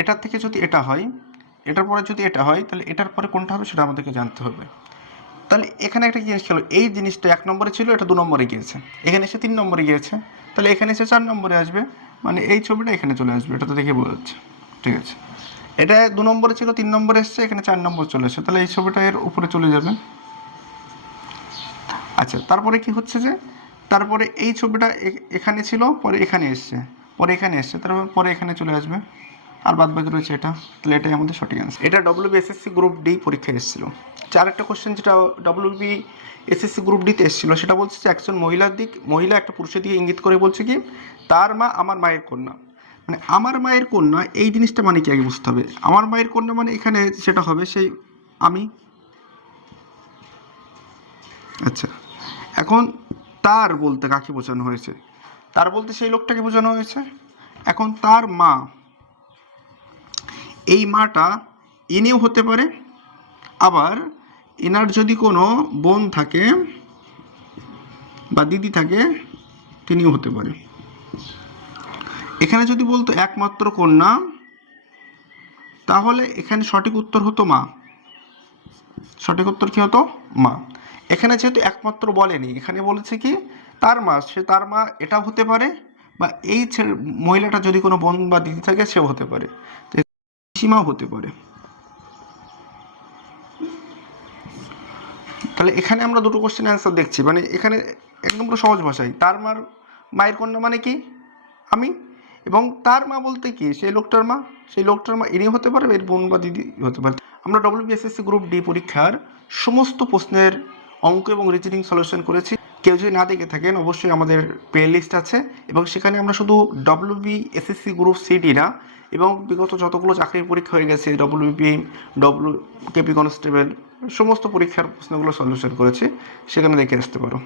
এটার থেকে যদি এটা হয়, এটার পরে যদি এটা হয়, তাহলে এটার পরে কোনটা হবে সেটা আমাদেরকে জানতে হবে। তাহলে এখানে একটা জিনিস ছিল, এই জিনিসটা 1 নম্বরে ছিল, এটা 2 নম্বরে গিয়েছে, এখানে এসে 3 নম্বরে গিয়েছে, তাহলে এখানে এসে 4 নম্বরে আসবে, মানে এই ছবিটা এখানে চলে আসবে। এটা তো দেখে বোঝা যাচ্ছে, ঠিক আছে। এটা 2 নম্বরে ছিল, 3 নম্বরে এসছে, এখানে 4 নম্বর চলে আসছে, তাহলে এই ছবিটা এর উপরে চলে যাবে। আচ্ছা, তারপরে কি হচ্ছে যে তারপরে এই ছবিটা এখানে ছিল, পরে এখানে এসছে, পরে এখানে এসছে, তারপর পরে এখানে চলে আসবে, আর বাদ বাকি রয়েছে এটা। তাহলে এটাই আমাদের সঠিক অ্যান্সার। এটা WBSSC গ্রুপ ডি পরীক্ষায় এসেছিল। আরেকটা কোশ্চেন যেটা WBSSC গ্রুপ ডিতে এসেছিল, সেটা বলছে যে একজন মহিলা একটা পুরুষের দিকে ইঙ্গিত করে বলছে কি, তার মা আমার মায়ের কন্যা। মানে আমার মায়ের কন্যা এই জিনিসটা মানে কি আগে বুঝতে হবে। আমার মায়ের কন্যা মানে এখানে সেটা হবে সেই আমি। আচ্ছা, এখন তার বলতে কাকে বোঝানো হয়েছে? তার বলতে সেই লোকটাকে বোঝানো হয়েছে। এখন তার মা, এই মাটা ইনিও হতে পারে, আবার এনার যদি কোনো বোন থাকে বা দিদি থাকে তিনিও হতে পারে। এখানে যদি বলতো একমাত্র কন্যা, তাহলে এখানে সঠিক উত্তর হতো মা। সঠিক উত্তর কি হতো? মা। এখানে যেহেতু একমাত্র বলেনি, এখানে বলেছে কি তার মা, সে তার মা এটাও হতে পারে, বা এই মহিলাটা যদি কোনো বোন বা দিদি থাকে সেও হতে পারে, সীমাও হতে পারে। তাহলে এখানে আমরা দুটো কোশ্চেন অ্যান্সার দেখছি, মানে এখানে একদম পুরো সহজ ভাষায়, তার মায়ের কন্যা মানে কি আমি, এবং তার মা বলতে কি সেই লোকটার মা, সেই লোকটার মা ইনি হতে পারে, এর বোন বা দিদি হতে পারে। আমরা WBSSC গ্রুপ ডি পরীক্ষার সমস্ত প্রশ্নের অঙ্ক এবং রিজনিং সলিউশন করেছি। কেউ যদি না দেখে থাকেন, অবশ্যই আমাদের প্লে লিস্ট আছে, এবং সেখানে আমরা শুধু WBSSC গ্রুপ সিডি না, এবং বিগত যতগুলো চাকরির পরীক্ষা হয়ে গেছে, WBPM, KP কনস্টেবল, সমস্ত পরীক্ষার প্রশ্নগুলো সলিউশন করেছি, সেখানে দেখে আসতে পারো।